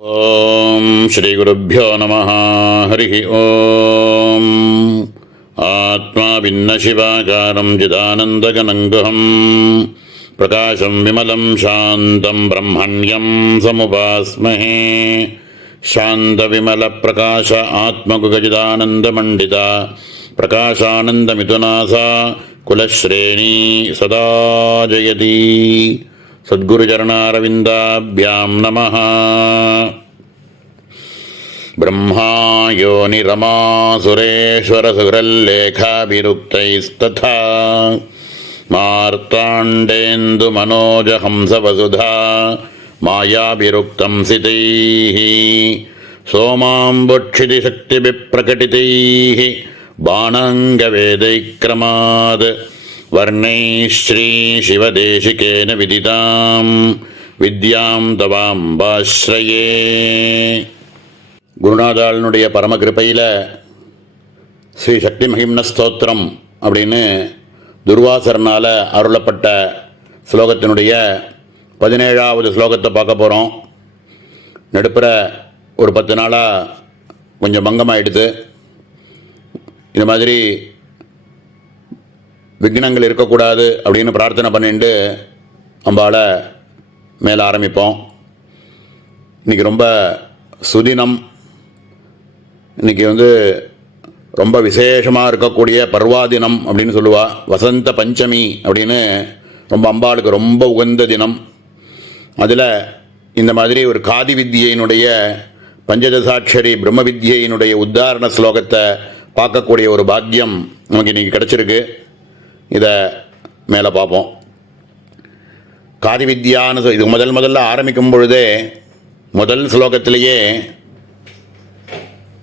ஓம் ஸ்ரீ குருப்யோ நமः. ஹரி ஓம். ஆத்மா பின்ன சிவாகாரம் சிதானந்தகனங்குஹம் பிரகாசம் விமலம் சாந்தம் பிரம்மண்யம் சமுபாஸ்மஹே. சாந்த விமல பிரகாச ஆத்மகுகஜிதானந்தமண்டிதா பிரகாசானந்தமிதுனாசா குலஸ்ரேணி சதா ஜயதி. சத்குருச்சரணாரவிந்தாभ्यां நமः. பிரம்மா யோனி ரமா சுரேஸ்வர சுரல்லேகாபிருக்தைஸ்ததா மார்த்தாண்டேந்து மனோஜ ஹம்சவசுதா மாயாபிருக்தம் சிதைः சோமாம்புட்சிதி சக்திபிப்ரகடிதைः பாணாங்கவேதைக்ரமாத் வர்ணை ஸ்ரீ சிவதேசிகேன விதிதாம் வித்யாம் தவாம்பாஸ்ரயே. குருநாதாளனுடைய பரமகிருப்பையில் ஸ்ரீ சக்தி மகிம்ன ஸ்தோத்திரம் அப்படின்னு துர்வாசரனால் அருளப்பட்ட ஸ்லோகத்தினுடைய 17வது ஸ்லோகத்தை பார்க்க போகிறோம். நடுப்புற ஒரு 10 நாளாக கொஞ்சம் பங்கமாகிடுது. இந்த மாதிரி விக்னங்கள் இருக்கக்கூடாது அப்படின்னு பிரார்த்தனை பண்ணிட்டு அம்பாளை மேலே ஆரம்பிப்போம். இன்றைக்கி ரொம்ப சுதினம். இன்றைக்கி ரொம்ப விசேஷமாக இருக்கக்கூடிய பர்வாதினம் அப்படின்னு சொல்லுவாள். வசந்த பஞ்சமி அப்படின்னு ரொம்ப அம்பாளுக்கு ரொம்ப உகந்த தினம். அதில் இந்த மாதிரி ஒரு காதி வித்யினுடைய பஞ்சதசாட்சரி பிரம்ம வித்யினுடைய உத்தாரண ஸ்லோகத்தை பார்க்கக்கூடிய ஒரு பாக்கியம் நமக்கு இன்றைக்கி கிடச்சிருக்கு. இதை மேலே பார்ப்போம். காதி வித்யான்னு இது முதல்ல ஆரம்பிக்கும் பொழுதே முதல் ஸ்லோகத்திலேயே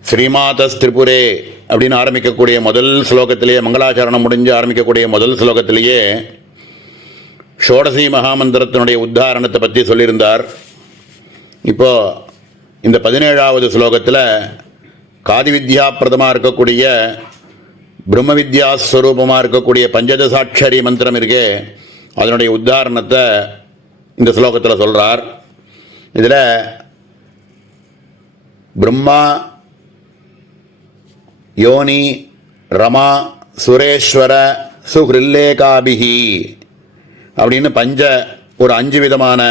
ஸ்ரீமாதஸ் திரிபுரே அப்படின்னு ஆரம்பிக்கக்கூடிய முதல் ஸ்லோகத்திலேயே, மங்களாச்சரணம் முடிஞ்சு ஆரம்பிக்கக்கூடிய முதல் ஸ்லோகத்திலேயே ஷோடசி மகாமந்திரத்தினுடைய உத்தாரணத்தை பற்றி சொல்லியிருந்தார். இப்போது இந்த 17வது ஸ்லோகத்தில் காதி வித்யா பிரதமாக இருக்கக்கூடிய பிரம்ம வித்யாஸ்வரூபமாக இருக்கக்கூடிய பஞ்சதசாட்சரி மந்திரம் இருக்கே, அதனுடைய உத்தாரணத்தை இந்த ஸ்லோகத்தில் சொல்கிறார். இதில் பிரம்மா யோனி ரமா சுரேஸ்வர சுஹ்ரில்லேகாபிஹி அப்படின்னு ஒரு 5 விதமான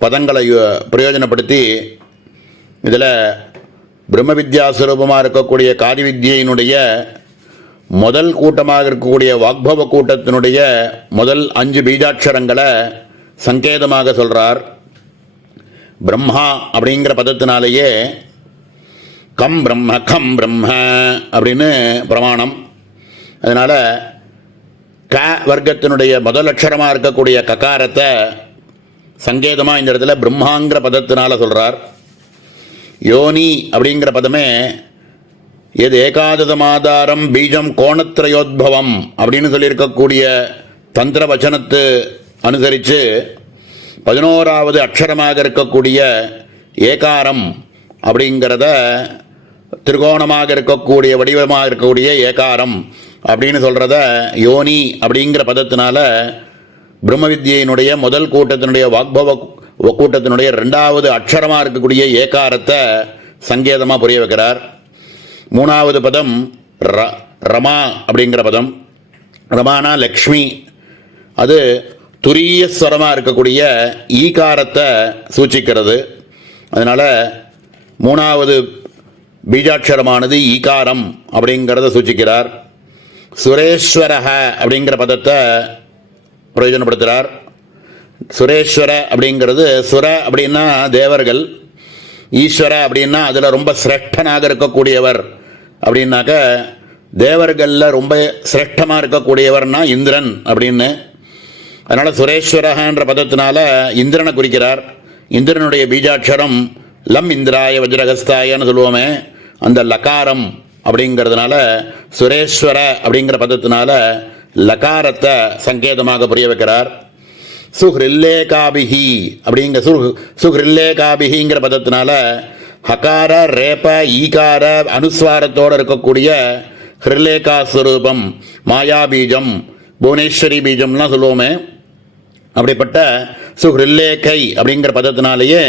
பதங்களை பிரயோஜனப்படுத்தி இதில் பிரம்ம வித்யாஸ்வரூபமாக இருக்கக்கூடிய காதி வித்யினுடைய முதல் கூட்டமாக இருக்கக்கூடிய வாக்பவ கூட்டத்தினுடைய முதல் 5 பீஜாட்சரங்களை சங்கேதமாக சொல்கிறார். பிரம்மா அப்படிங்கிற பதத்தினாலேயே கம் பிரம்ம அப்படின்னு பிரமாணம். அதனால் க வர்க்கத்தினுடைய முதல் அக்ஷரமாக இருக்கக்கூடிய ககாரத்தை சங்கேதமாக இந்த இடத்துல பிரம்மாங்கிற பதத்தினால் சொல்கிறார். யோனி அப்படிங்கிற பதமே எது ஏகாதசமாதாரம் பீஜம் கோணத்ரயோத்பவம் அப்படின்னு சொல்லியிருக்கக்கூடிய தந்திர வச்சனத்து அனுசரித்து 11வது அக்ஷரமாக இருக்கக்கூடிய ஏகாரம் அப்படிங்கிறத திரிகோணமாக இருக்கக்கூடிய வடிவமாக இருக்கக்கூடிய ஏகாரம் அப்படின்னு சொல்கிறத யோனி அப்படிங்கிற பதத்தினால பிரம்ம வித்யினுடைய முதல் கூட்டத்தினுடைய வாக்பவ கூட்டத்தினுடைய 2வது அக்ஷரமாக இருக்கக்கூடிய ஏகாரத்தை சங்கேதமாக புரிய வைக்கிறார். 3வது பதம் ரமா அப்படிங்கிற பதம். ரமானா லக்ஷ்மி. அது துரிய ஸ்வரமாக இருக்கக்கூடிய ஈகாரத்தை சூச்சிக்கிறது. அதனால் 3வது பீஜாட்சரமானது ஈகாரம் அப்படிங்கிறத சூச்சிக்கிறார். சுரேஸ்வரஹ அப்படிங்கிற பதத்தை பிரயோஜனப்படுத்துகிறார். சுரேஸ்வர அப்படிங்கிறது சுர அப்படின்னா தேவர்கள், ஈஸ்வர அப்படின்னா அதில் ரொம்ப சிரேஷ்டனாக இருக்கக்கூடியவர் அப்படின்னாக்க தேவர்களில் ரொம்ப சிரேஷ்டமாக இருக்கக்கூடியவர்னா இந்திரன் அப்படின்னு. அதனால் சுரேஸ்வரன்ற பதத்தினால இந்திரனை குறிக்கிறார். இந்திரனுடைய பீஜாட்சரம் லம் இந்திராய வஜ்ரகஸ்தாயன்னு சொல்லுவோமே, அந்த லகாரம் அப்படிங்கிறதுனால சுரேஸ்வர அப்படிங்கிற பதத்தினால லகாரத்தை சங்கேதமாக புரிய வைக்கிறார். சுஹ்ரில்லேகாபிஹி அப்படிங்கிற சுஹ்ரில்லேகாபிஹிங்கிற பதத்தினால ஹகார ரேப ஈகார அனுஸ்வாரத்தோடு இருக்கக்கூடிய ஹிருல்லேகா ஸ்வரூபம் மாயாபீஜம் புவனேஸ்வரி பீஜம்லாம் சொல்லுவோமே, அப்படிப்பட்ட சுஹ்ரில்லேகை அப்படிங்கிற பதத்தினாலேயே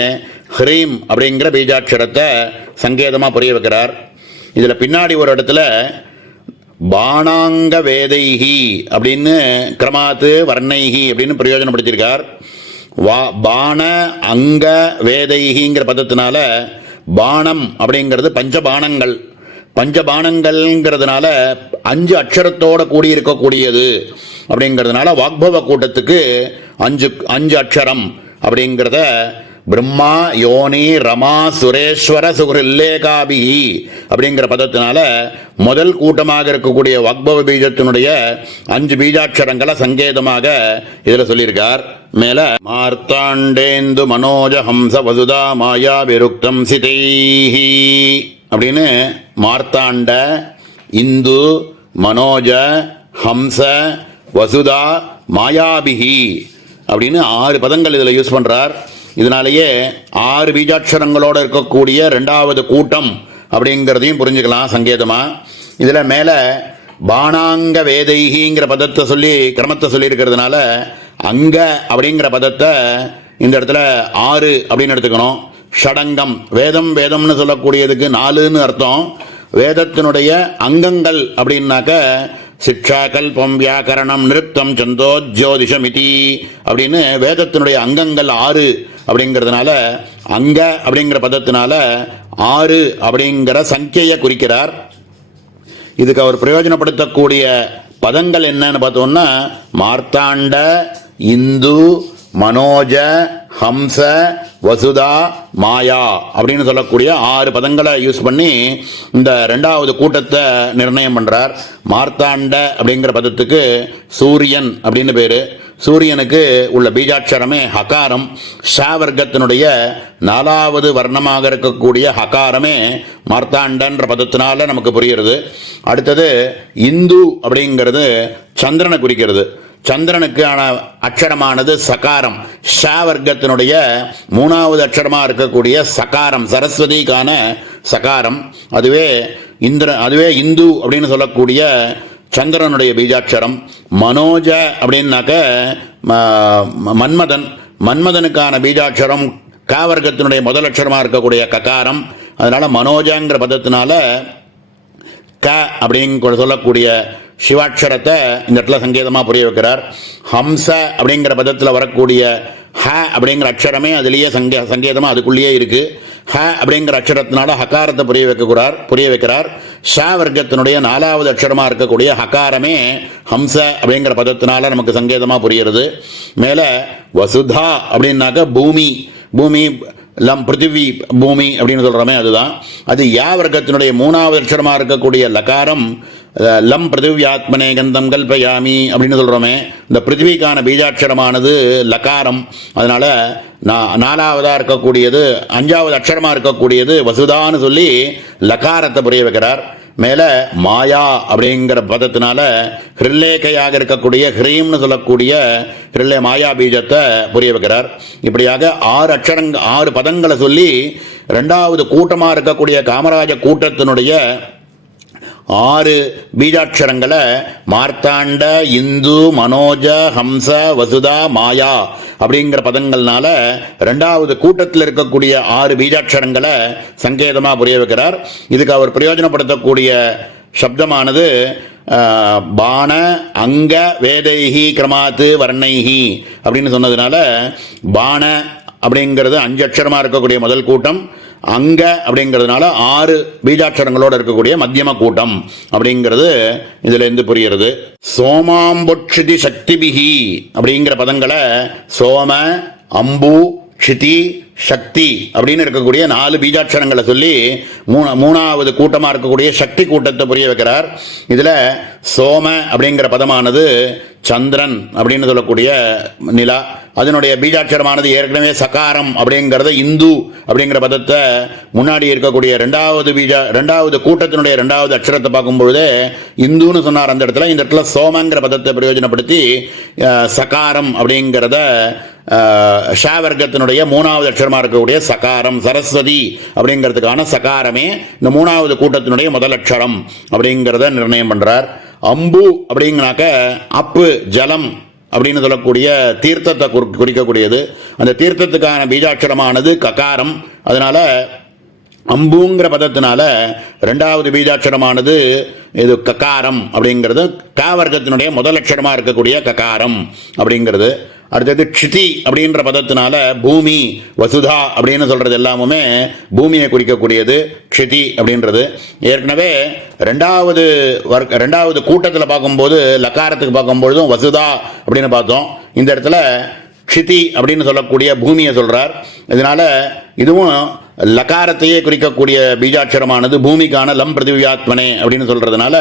ஹ்ரீம் அப்படிங்கிற பீஜாட்சரத்தை சங்கேதமாக புரிய வைக்கிறார். இதில் பின்னாடி ஒரு இடத்துல பாணாங்க வேதைஹி அப்படின்னு கிரமாத்து வர்ணைஹி அப்படின்னு பிரயோஜனப்படுத்தியிருக்கார். பாண அங்க வேதைஹிங்கிற பதத்தினால பாணம் அப்படிங்கிறது பஞ்சபாணங்கள், பஞ்சபாணங்கள்ங்கிறதுனால 5 அக்ஷரத்தோட கூடியிருக்கக்கூடியது அப்படிங்கிறதுனால வாக்பவ கூட்டத்துக்கு 5 அக்ஷரம் அப்படிங்கிறத பிரம்மா யோனி ரமா சுரேஸ்வர சுகிருல்லேகாபிஹி அப்படிங்கிற பதத்தினால முதல் கூட்டமாக இருக்கக்கூடிய வாக்பவ பீஜத்தினுடைய 5 பீஜாட்சரங்களை சங்கேதமாக இதில் சொல்லியிருக்கார். மேல மார்த்தாண்டேந்து மனோஜ ஹம்ச வசுதா மாயா விருக்தம் சிதைஹி அப்படின்னு மார்த்தாண்ட, இந்து, மனோஜ, ஹம்ச, வசுதா, மாயாபிஹி அப்படின்னு 6 பதங்கள் இதில் யூஸ் பண்ணுறார். இதனாலேயே 6 பீஜாட்சரங்களோடு இருக்கக்கூடிய 2வது கூட்டம் அப்படிங்கிறதையும் புரிஞ்சுக்கலாம் சங்கேதமாக. இதில் மேலே பாணாங்க வேதைகிங்கிற பதத்தை சொல்லி கிரமத்தை சொல்லியிருக்கிறதுனால அங்க அப்படிங்கிற பதத்தை இந்த இடத்துல 6 அப்படின்னு எடுத்துக்கணும். ஷடங்கம், வேதம்னு சொல்லக்கூடியதுக்கு 4ன்னு அர்த்தம். வேதத்தினுடைய அங்கங்கள் அப்படின்னாக்க சிக்ஷா கல்பம் வியாக்கரணம் நிருக்தம் சந்தோ ஜோதிஷமிதி அப்படின்னு வேதத்தினுடைய அங்கங்கள் 6 அப்படிங்கிறதுனால அங்க அப்படிங்கிற பதத்தினால 6 அப்படிங்கிற சங்கையை குறிக்கிறார். இதுக்கு அவர் பிரயோஜனப்படுத்தக்கூடிய பதங்கள் என்னன்னு பார்த்தோம்னா மார்த்தாண்ட, இந்து, மனோஜ, ஹம்ச, வசுதா, மாயா அப்படின்னு சொல்லக்கூடிய 6 பதங்களை யூஸ் பண்ணி இந்த 2வது கூட்டத்தை நிர்ணயம் பண்ணுறார். மார்த்தாண்ட அப்படிங்கிற பதத்துக்கு சூரியன் அப்படின்னு பேர். சூரியனுக்கு உள்ள பீஜாட்சரமே ஹகாரம். ஷாவர்க்கத்தினுடைய 4வது வர்ணமாக இருக்கக்கூடிய ஹகாரமே மார்த்தாண்டன்ற பதத்தினால நமக்கு புரிகிறது. அடுத்தது இந்து அப்படிங்கிறது சந்திரனை குறிக்கிறது. சந்திரனுக்கான அக்ஷரமானது சகாரம். ஷா வர்க்கத்தினுடைய 3வது அக்ஷரமாக இருக்கக்கூடிய சகாரம், சரஸ்வதிக்கான சகாரம். அதுவே இந்து அப்படின்னு சொல்லக்கூடிய சந்திரனுடைய பீஜாட்சரம். மனோஜ அப்படின்னாக்க மன்மதனுக்கான பீஜாட்சரம் காவர்க்கத்தினுடைய முதல் அக்ஷரமாக இருக்கக்கூடிய ககாரம். அதனால மனோஜங்கிற பதத்தினால க அப்படின்னு சொல்லக்கூடிய சிவாட்சரத்தை இந்த இடத்துல சங்கேதமாக புரிய வைக்கிறார். ஹம்ச அப்படிங்கிற பதத்தில் வரக்கூடிய ஹ அப்படிங்கிற அக்ஷரமே அதுலேயே சங்கேதமாக அதுக்குள்ளேயே இருக்குது. ஹ அப்படிங்கிற அக்ஷரத்தினால ஹகாரத்தை புரிய வைக்கிறார். ஷா வர்க்கத்தினுடைய 4வது அக்ஷரமாக இருக்கக்கூடிய ஹகாரமே ஹம்ச அப்படிங்கிற பதத்தினால நமக்கு சங்கேதமாக புரிகிறது. மேலே வசுதா அப்படின்னாக்க பூமி லம் பிருத்திவி பூமி அப்படின்னு சொல்கிறோமே அதுதான். அது யா வர்க்கத்தினுடைய 3வது அக்ஷரமாக இருக்கக்கூடிய லகாரம் லம் பிருத்திவியாத்மனே கந்தம் கல்பயாமி அப்படின்னு சொல்கிறோமே. இந்த பிருத்திவிக்கான பீஜாட்சரமானது லகாரம். அதனால் 4வதாக இருக்கக்கூடியது 5வது அக்ஷரமாக இருக்கக்கூடியது வசுதான்னு சொல்லி லகாரத்தை புரிய வைக்கிறார். மேலே மாயா அப்படிங்கிற பதத்தினால ஹிருல்லேகையாக இருக்கக்கூடிய ஹ்ரீம்னு சொல்லக்கூடிய ஹிருல்லே மாயா பீஜத்தை புரிய வைக்கிறார். இப்படியாக 6 பதங்களை சொல்லி 2வது கூட்டமாக இருக்கக்கூடிய காமராஜ கூட்டத்தினுடைய 6 பீஜாட்சரங்களை மார்த்தாண்ட, இந்து, மனோஜ, ஹம்ச, வசுதா, மாயா அப்படிங்கிற பதங்கள்னால 2வது கூட்டத்தில் இருக்கக்கூடிய 6 பீஜாட்சரங்களை சங்கேதமாக புரிய வைக்கிறார். இதுக்கு அவர் பிரயோஜனப்படுத்தக்கூடிய சப்தமானது பாண அங்க வேதைஹி கிரமாத்து வர்ணைஹி அப்படின்னு சொன்னதுனால பாண அப்படிங்கிறது 5 அக்ஷரமாக இருக்கக்கூடிய முதல் கூட்டம், அங்க அப்படிங்கிறதுனால 6 பீஜாட்சரங்களோடு இருக்கக்கூடிய மத்தியம கூட்டம் அப்படிங்கிறது இதுல இருந்து புரிகிறது. சோமாம்பொட்சிதி சக்திபிகி அப்படிங்கிற பதங்களை சோம, அம்பு, க்ஷிதி, சக்தி அப்படின்னு இருக்கக்கூடிய 4 பீஜாட்சரங்களை சொல்லி 3வது கூட்டமாக இருக்கக்கூடிய சக்தி கூட்டத்தை புரிய வைக்கிறார். இதில் சோம அப்படிங்கிற பதமானது சந்திரன் அப்படின்னு சொல்லக்கூடிய நிலா. அதனுடைய பீஜாட்சரமானது ஏற்கனவே சகாரம் அப்படிங்கிறத இந்து அப்படிங்கிற பதத்தை முன்னாடி இருக்கக்கூடிய 2வது கூட்டத்தினுடைய 2வது அக்ஷரத்தை பார்க்கும்பொழுது இந்துன்னு சொன்னார். அந்த இடத்துல இந்த இடத்துல சோமங்கிற பதத்தை பிரயோஜனப்படுத்தி சகாரம் அப்படிங்கிறத ஷாவர்க்கத்தினுடைய 3வது அக்ஷரமாக இருக்கக்கூடிய சகாரம், சரஸ்வதி அப்படிங்கிறதுக்கான சகாரமே இந்த 3வது கூட்டத்தினுடைய முதல் அக்ஷரம் அப்படிங்கிறத நிர்ணயம் பண்ணுறார். அம்பு அப்படிங்கனாக்க அப்பு ஜலம் அப்படின்னு சொல்லக்கூடிய தீர்த்தத்தை குறிக்கக்கூடியது. அந்த தீர்த்தத்துக்கான பீஜாட்சரமானது ககாரம். அதனால அம்புங்கிற பதத்தினால ரெண்டாவது பீஜாட்சரமானது இது ககாரம் அப்படிங்கிறது காவர்க்கத்தினுடைய முதல் அட்சரமாக இருக்கக்கூடிய ககாரம் அப்படிங்கிறது. அடுத்தது க்ஷிதி அப்படின்ற பதத்தினால பூமி, வசுதா அப்படின்னு சொல்கிறது எல்லாமுமே பூமியை குறிக்கக்கூடியது க்ஷிதி அப்படின்றது. ஏற்கனவே ரெண்டாவது கூட்டத்தில் பார்க்கும்போது லக்காரத்துக்கு பார்க்கும்பொழுதும் வசுதா அப்படின்னு பார்த்தோம். இந்த இடத்துல க்ஷிதி அப்படின்னு சொல்லக்கூடிய பூமியை சொல்கிறார். இதனால இதுவும் லகாரத்தையே குறிக்கக்கூடிய பீஜாட்சரமானது பூமிக்கான லம் பிருத்திவியாத்மனே அப்படின்னு சொல்றதுனால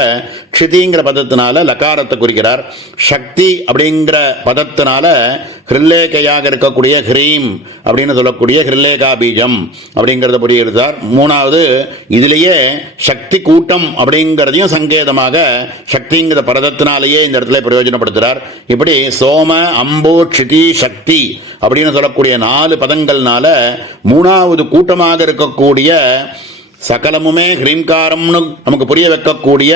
க்ஷிதிங்கிற பதத்தினால லகாரத்தை குறிக்கிறார். சக்தி அப்படிங்கிற பதத்தினால ஹிருல்லேகையாக இருக்கக்கூடிய ஹ்ரீம் அப்படின்னு சொல்லக்கூடிய ஹிருல்லேகா பீஜம் அப்படிங்கிறத புரிகிறார். மூணாவது இதிலேயே சக்தி கூட்டம் அப்படிங்கிறதையும் சங்கேதமாக சக்திங்கிற பதத்தினாலேயே இந்த இடத்துல பிரயோஜனப்படுத்துகிறார். இப்படி சோம, அம்பு, க்ஷிதி, சக்தி அப்படின்னு சொல்லக்கூடிய 4 பதங்கள்னால மூணாவது கூட்டமாக இருக்கக்கூடிய சகலமுமே ஹ்ரீம்காரம்னு நமக்கு புரிய வைக்கக்கூடிய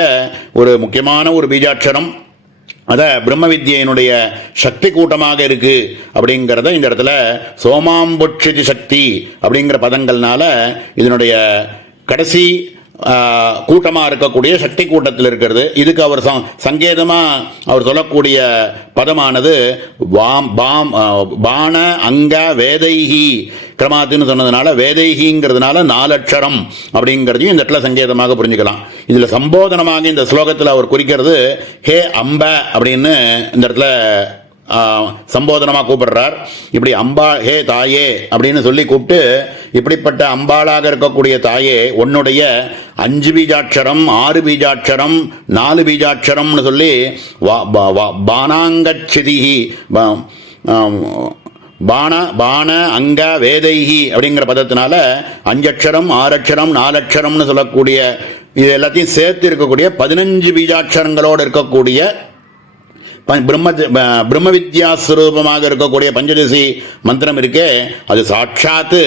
ஒரு முக்கியமான ஒரு பீஜாட்சரம். அத பிரம்ம வித்யினுடைய சக்தி கூட்டமாக இருக்கு அப்படிங்கிறத இந்த இடத்துல சோமாம்புட்சிதி சக்தி அப்படிங்கிற பதங்கள்னால இதனுடைய கடைசி கூட்டமாக இருக்கக்கூடிய சக்தி கூட்டத்தில் இருக்கிறது. இதுக்கு அவர் சங்கேதமாக அவர் சொல்லக்கூடிய பதமானது பான அங்க வேதைஹி கிரமாத்துன்னு சொன்னதுனால வேதைஹிங்கிறதுனால 4 அட்சரம் அப்படிங்கிறதையும் இந்த இடத்துல சங்கேதமாக புரிஞ்சுக்கலாம். இதில் சம்போதனமாக இந்த ஸ்லோகத்தில் அவர் குறிக்கிறது ஹே அம்ப அப்படின்னு இந்த இடத்துல சம்போதனமாக கூப்பிடுறார். இப்படி அம்பா ஹே தாயே அப்படின்னு சொல்லி கூப்பிட்டு இப்படிப்பட்ட அம்பாளாக இருக்கக்கூடிய தாயே உன்னுடைய 5 பீஜாட்சரம், 6 பீஜாட்சரம், 4 பீஜாட்சரம்னு சொல்லி பானாங்கச்சிதிஹி பான அங்க வேதைஹி அப்படிங்கிற பதத்தினால 5 அட்சரம், 6 அட்சரம், 4 அட்சரம்னு சொல்லக்கூடிய இது எல்லாத்தையும் சேர்த்து இருக்கக்கூடிய 15 பீஜாட்சரங்களோடு இருக்கக்கூடிய பிரம்ம வித்யா ஸ்வரூபமாக இருக்கக்கூடிய பஞ்சதசி மந்திரம் இருக்கே அது சாட்சாத்து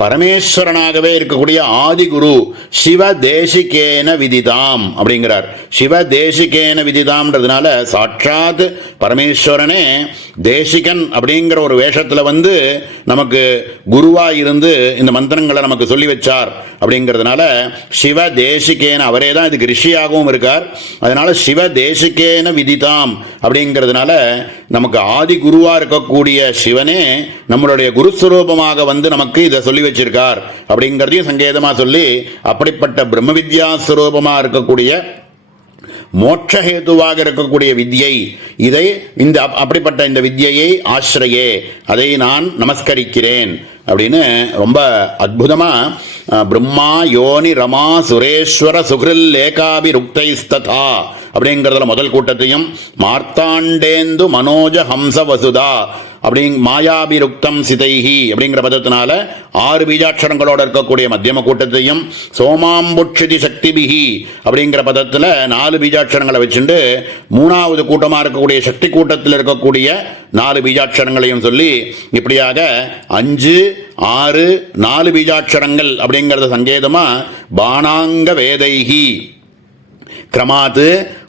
பரமேஸ்வரனாகவே இருக்கக்கூடிய ஆதிகுரு சிவ தேசிகேன விதிதாம் அப்படிங்கிறார். சிவ தேசிகேன விதிதாம்ன்றதுனால சாட்சாத் பரமேஸ்வரனே தேசிகன் அப்படிங்கிற ஒரு வேஷத்தில் வந்து நமக்கு குருவாக இருந்து இந்த மந்திரங்களை நமக்கு சொல்லி வச்சார் அப்படிங்கிறதுனால சிவ தேசிகேன அவரே தான் இதுக்கு ரிஷியாகவும் இருக்கார். அதனால சிவ தேசிகேன விதிதாம் அப்படிங்கிறதுனால நமக்கு ஆதி குருவா இருக்கக்கூடிய சிவனே நம்மளுடைய குருஸ்வரூபமாக வந்து நமக்கு இதை சொல்லி வச்சிருக்கார் அப்படிங்கிறதையும் சங்கேதமா சொல்லி அப்படிப்பட்ட பிரம்ம வித்யா ஸ்வரூபமாக இருக்கக்கூடிய மோட்சஹேதுவாக இருக்கக்கூடிய வித்யை இதை இந்த அப்படிப்பட்ட இந்த வித்யையை ஆசிரியே அதை நான் நமஸ்கரிக்கிறேன் அப்படின்னு ரொம்ப அற்புதமா பிரம்மா யோனி ரமா சுரேஸ்வர சுகிருல் லேகாபிருக்தைஸ்ததா அப்படிங்கிறதுல முதல் கூட்டத்தையும் மார்த்தாண்டேந்து மனோஜ ஹம்ச வசுதா மாயாபிருக்தம் சிதைஹி அப்படிங்கிற பதத்தினால 6 பீஜாட்சரங்களோடு இருக்கக்கூடிய மத்தியம கூட்டத்தையும் சோமாம்புட்சிதி சக்திபிகி அப்படிங்கிற பதத்தில் 4 பீஜாட்சரங்களை வச்சுட்டு மூணாவது கூட்டமாக இருக்கக்கூடிய சக்தி கூட்டத்தில் இருக்கக்கூடிய 4 பீஜாட்சரங்களையும் சொல்லி இப்படியாக 5, 6, 4 பீஜாட்சரங்கள் அப்படிங்கிறத சங்கேதமா பானாங்க வேதைஹி கிரமாத்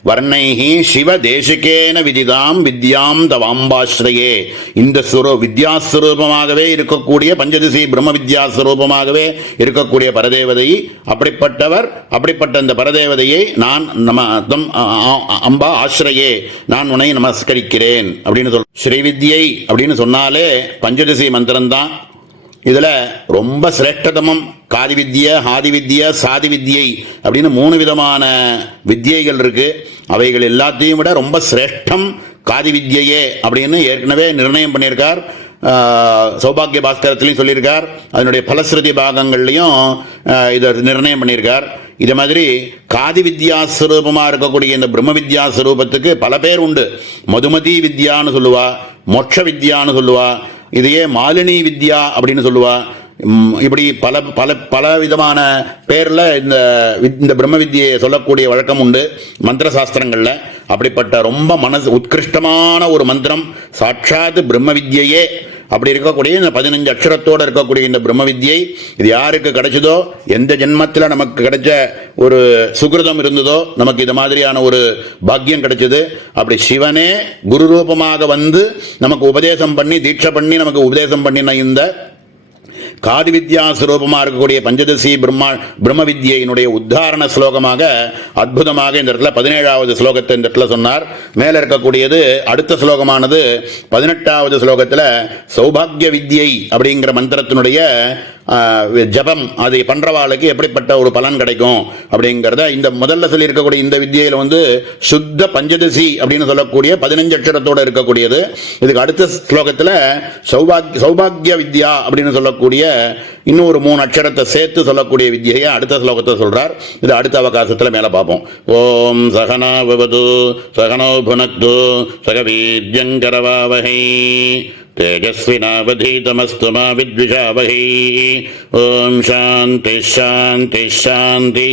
வர்ணைஹி சிவ தேசிகேன விதிதாம் வித்யாம் தவாம்பாஸ்ரயே இந்த வித்யாஸ்வரூபமாகவே இருக்கக்கூடிய பஞ்சதசி பிரம்ம வித்யாஸ்வரூபமாகவே இருக்கக்கூடிய பரதேவதை அப்படிப்பட்ட இந்த பரதேவதையை நான் அம்பா ஆசிரியே நான் உன்னை நமஸ்கரிக்கிறேன் அப்படின்னு ஸ்ரீவித்யை அப்படின்னு சொன்னாலே பஞ்சதசி மந்திரம்தான். இதில் ரொம்ப சிரேஷ்டதமம் காதி வித்ய, ஆதி வித்ய, சாதி வித்யை அப்படின்னு 3 விதமான வித்யைகள் இருக்கு. அவைகள் எல்லாத்தையும் விட ரொம்ப சிரேஷ்டம் காதி வித்யையே அப்படின்னு ஏற்கனவே நிர்ணயம் பண்ணியிருக்கார். சௌபாகிய பாஸ்கரத்திலையும் சொல்லியிருக்கார். அதனுடைய பலஸ்ருதி பாகங்கள்லையும் இதை நிர்ணயம் பண்ணியிருக்கார். இதே மாதிரி காதி வித்யாஸ்வரூபமாக இருக்கக்கூடிய இந்த பிரம்ம வித்யாஸ்வரூபத்துக்கு பல பேர் உண்டு. மதுமதி வித்யான்னு சொல்லுவா, மோட்ச வித்யான்னு சொல்லுவா, இதையே மாலினி வித்யா அப்படின்னு சொல்லுவா. இப்படி பல பல பல விதமான பேரில் இந்த பிரம்ம வித்யை சொல்லக்கூடிய வழக்கம் உண்டு மந்திர சாஸ்திரங்களில். அப்படிப்பட்ட ரொம்ப உத்கிருஷ்டமான ஒரு மந்திரம் சாட்சாத் பிரம்ம வித்யையே அப்படி இருக்கக்கூடிய இந்த 15 அக்ஷரத்தோடு இருக்கக்கூடிய இந்த பிரம்ம வித்யை இது யாருக்கு கிடைச்சதோ, எந்த ஜென்மத்தில் நமக்கு கிடைச்ச ஒரு சுகிருதம் இருந்ததோ, நமக்கு இது மாதிரியான ஒரு பாக்கியம் கிடைச்சது. அப்படி சிவனே குரு ரூபமாக வந்து நமக்கு உபதேசம் பண்ணி தீட்சை பண்ணி நமக்கு உபதேசம் பண்ணின இந்த காதி வித்யா ஸ்வரூபமாக இருக்கக்கூடிய பஞ்சதசி பிரம்ம வித்யினுடைய உத்தாரண ஸ்லோகமாக அற்புதமாக இந்த இடத்துல 17வது ஸ்லோகத்தை இந்த இடத்துல சொன்னார். மேலே இருக்கக்கூடியது அடுத்த ஸ்லோகமானது 18வது ஸ்லோகத்தில் சௌபாகிய வித்யை அப்படிங்கிற மந்திரத்தினுடைய ஜபம் அது பண்றவாளுக்கு எப்படிப்பட்ட ஒரு பலன் கிடைக்கும் அப்படிங்கிறத இந்த முதல்ல சொல்லி இருக்கக்கூடிய இந்த வித்யையில் வந்து சுத்த பஞ்சதசி அப்படின்னு சொல்லக்கூடிய 15 அக்ஷரத்தோடு இருக்கக்கூடியது. இதுக்கு அடுத்த ஸ்லோகத்தில் சௌபாகிய வித்யா அப்படின்னு சொல்லக்கூடிய இன்னொரு 3 அக்ஷரத்தை சேர்த்து சொல்லக்கூடிய வித்யையை அடுத்த ஸ்லோகத்தை சொல்றார். இது அடுத்த அவகாசத்தில் மேலே பார்ப்போம். ஓம் சகனா பவது சகனோ புனக்து சகவீர்யங்கரவாவஹை तेजस्विनावधीतमस्तु मा विद्विषावहै. ओम शांति शांति शांति.